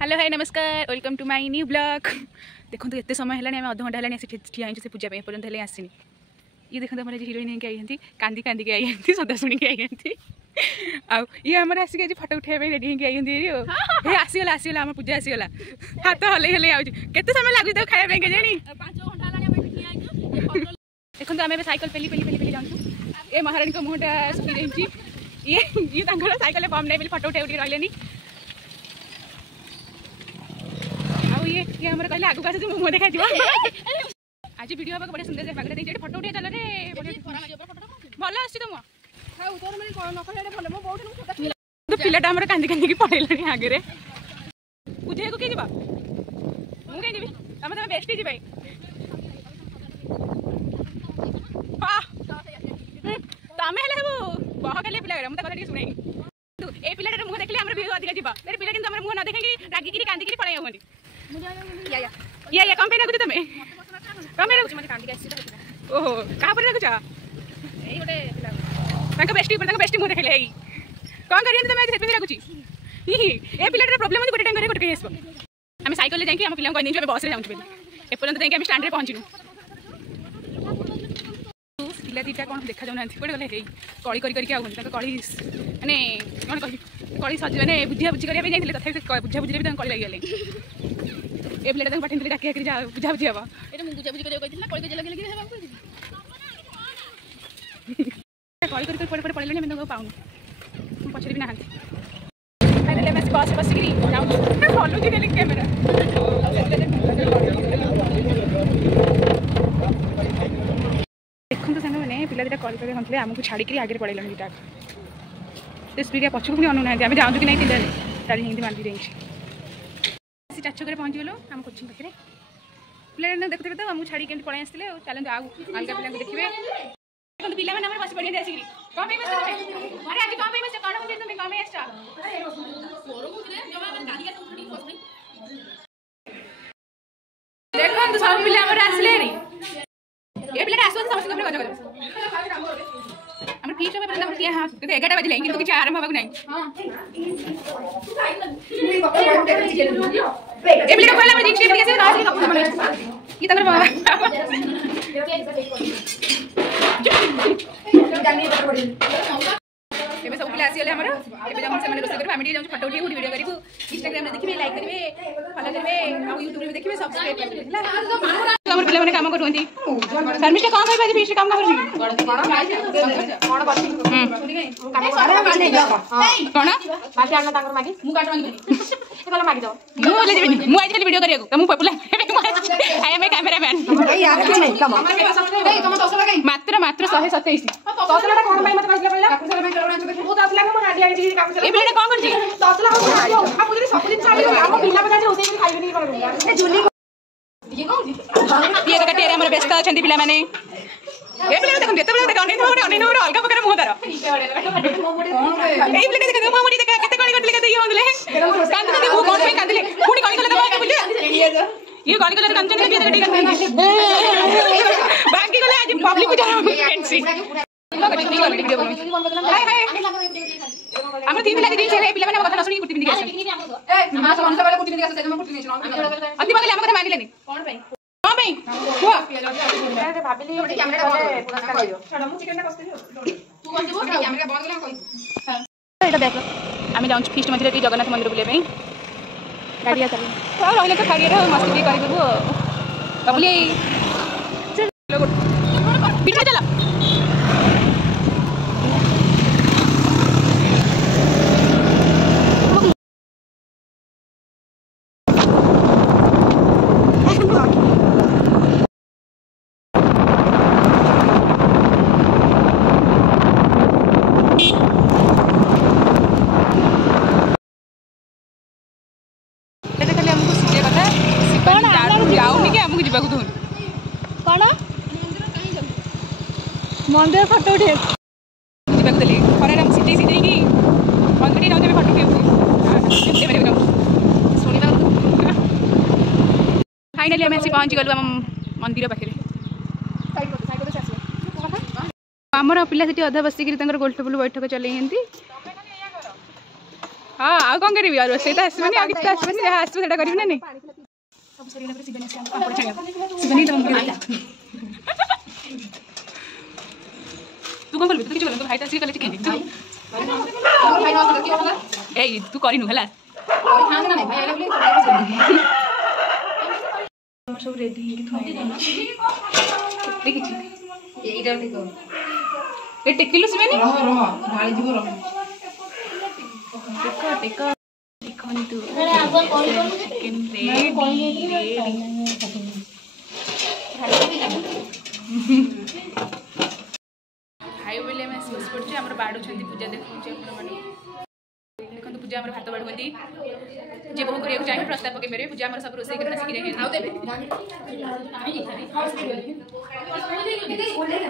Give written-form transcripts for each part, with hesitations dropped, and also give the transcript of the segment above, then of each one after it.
Hello hi नमस्कार welcome to my new blog. देखो एत समय है आम अध घंटा है ठिया से पूजा पर्यंत हेल्ले आसनी। ये देखो हमारे हिरोइन होंगे आई कांदी कांदी आई सदा शुणी आई ये आम आसिक आज फटो उठाई रेडी होंगे आई आसीगला आसीगला आम पूजा आसीगला हाथ हल्ले हल्ले आउट केते समय लगुच तो खाया जानी। देखो आम साइकिल पेली पेली पेली पेली जाऊँ ये महाराणी को मुहटा सुखी रही ये साइकिल बम नहीं फटो उठाई उठी रही ये हमर कहले आगु आसे मुंह देखा दियो आज वीडियो हबा बड़े सुंदर पागरे दे फोटो उठे चल रे भल आसी तुम हाउ तोर माने कोन न कहले भल मो बहुत तो पिलाटा हमर कांदी कांदी की पड़ेलानी आगे रे बुझे को के दिबा मु के दिबी हम त बेस्टी दिबई वाह तमे हेले हबो बह कहले पिला हम त कथा ठीक सुनै ए पिलाटा मुंह देखले हमर व्यू अधिक दिबा तेरे पिला किंतु हमर मुंह न देखेंगे रागी गिरी कांदी गिरी पड़ाई होंदी या कम पे रखु तुम्हें कम पे रखु ओहो कहाँ पर रखुच बेस्ट मुझे देखले कौन करिए तुम से रखुची ये पिलाटर प्रॉब्लम गोटे टाइम गोटे आसो आम साइकिल जाकि आम पिला कहनी बस में जाऊँ एपर्यंत जाकि स्टाण्ड में पहुँचनु पिला दीटा कौन देखा जाऊना कौटे गले कली करके आउन कली माने कौन कह कली सज मैंने बुझा बुझी करने जाइए तथा बुझा बुझे भी कली लगे ए पिलाटा पाठी डाक बुझा बुझी हम ये मुझे बुझा बुझी कली लगे पड़े पड़े मैं पाऊँ पचर भी ना बस बस कैमेरा देखो सांग मैंने पिला दीटा कल करते आमको छाड़ी आगे पड़ेगा दीटा तो स्पीड पछक भी अनुना आम जाऊँ कि नहीं तीन तारी हिंदी बांधी रही चाचक पहुँची गलु आम कोचिंग पाखे पिला देखते तो आमको छाड़ी पड़े आसते चलते आउ अलग पिला देखिए पिला मैंने बस पड़े आसिक कौन आज कौन तुम कौन देखो सब पिला आसले ये पिला आस समस्त हम फीस हाँ 11 बजे कि किसी आरंभ होगा नहीं सब पिला आसीगले आमर रोसे कर फोटो उठे वीडियो करूँ इंस्टाग्राम देखिए लाइक करेंगे फॉलो करेंगे यूट्यूब में देखिए सब्सक्राइब करेंगे पे कम करती शर्मिष्ठा कौन कह फीस काम कर वीडियो करिए कैमेरामैन मात्र मात्र 127 व्यस्त अच्छा पिला मैंने देखो अलग प्रकार मुह तार ये गली गले बाकी गले आज पब्लिक आम तीन पिला पिला कथा न शुणी कुटी पिंधि अति बगले आम कथा मानिलेनी आम जाऊँ फीस्ट मध्य जगन्नाथ मंदिर बुले गाड़ी रही तो खाड़ी मस्ती करूँ पिठा चला मंदिर फोटो उठे खरार सीटे सीटे कि मंदिर जाऊँ फोटो उठे फाइनाली आम आसी पहुँची गलु आम मंदिर पाखे आमर पिला से अधा बसिक गोल टेबुल बैठक चलते हाँ आ कौन करी रोसे तो आसबनी आ किसी आसबनी जहाँ आसो सेटा करी ना नहीं तू कौन बोलबी तू किछ बोल तो भाई तो आसी कले चिकन ए तू करिनु हला सब रेडी देखिछि एटा देखो ए टेकिलो सिबेनी रह ढाली जीव रह टेको देखन तू चिकन हाई बोले मैं बस पड़े आम बाड़ू पूजा देखा देखो पूजा आम भात बाड़ुंट जी बहु करा चाहिए प्रस्ताव पकड़ पारे पूजा सब रोसे करना शिखी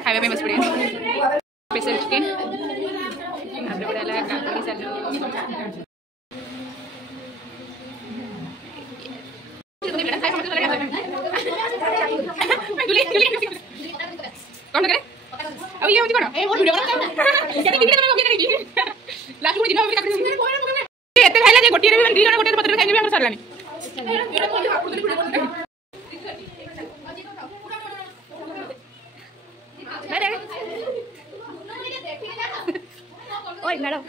खावा बस पड़े स्पेशल चिकेन बढ़िया काकड़ी साल कौन करे अब ये होती कौन ए वो वीडियो बना क्या वीडियो में क्या करी लास्ट में दिन में काकड़ी एते खाइला जे गोटी रे दी जण गोटी पत्र खाइबे हमर सरलानी ओए मैडम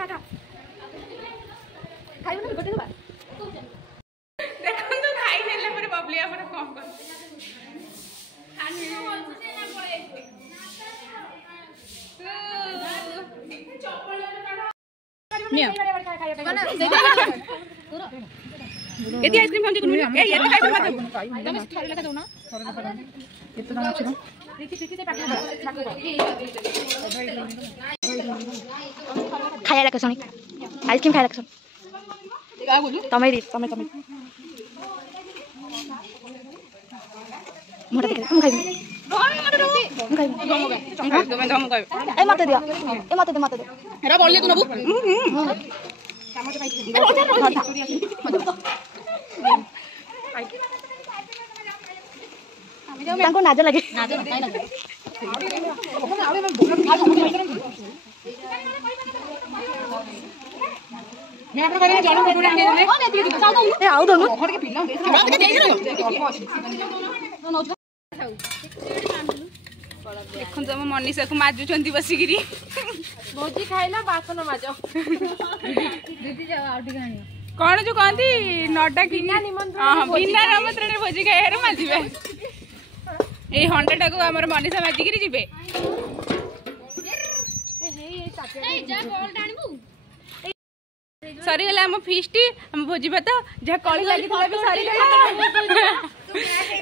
का खाइबे ना गोटी दबा देखो तो खाई देले पर बबली हमर कम कर खानी ना पड़े निया एती आइसक्रीम हम जे कुन ए ये खाइ मत एकदम थोड़े लगा दो ना थोड़े लगा केते दाम छै प्रीति से पाके खाया लगा सुनी आइसक्रीम खाया लगा सुन का बोलू तमे मोटा देख तुम खाइबे तुम खाइबे दम खाइबे ए मत दिया ए मत दे हेरा बोल ले तू नबू चामच पाई तांको नाज लगे मैं आपन करे जण फोटो आके दे ए आउ दनु के पिला दे दे देखो तुम मनीषा को माजुचंती बसिगिरी भोजी खाइला बासन माजो दीदी जाओ आउटी गानी कौन जो कहती नटा कि बिना निमंत्रण भोजी खाइबार माजिबे ए 100 टाको हमर मनीषा माजिगिरी जिबे सरी गला हम फीस्ट हम भोजी भात जहाँ कली लगी सरी गला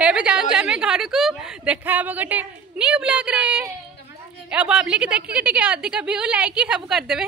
एबे जाऊँ आम घर को देखा गोटे न्यू ब्लॉग रे बबली की देखिए अधिक व्यू लाइक सब करदे।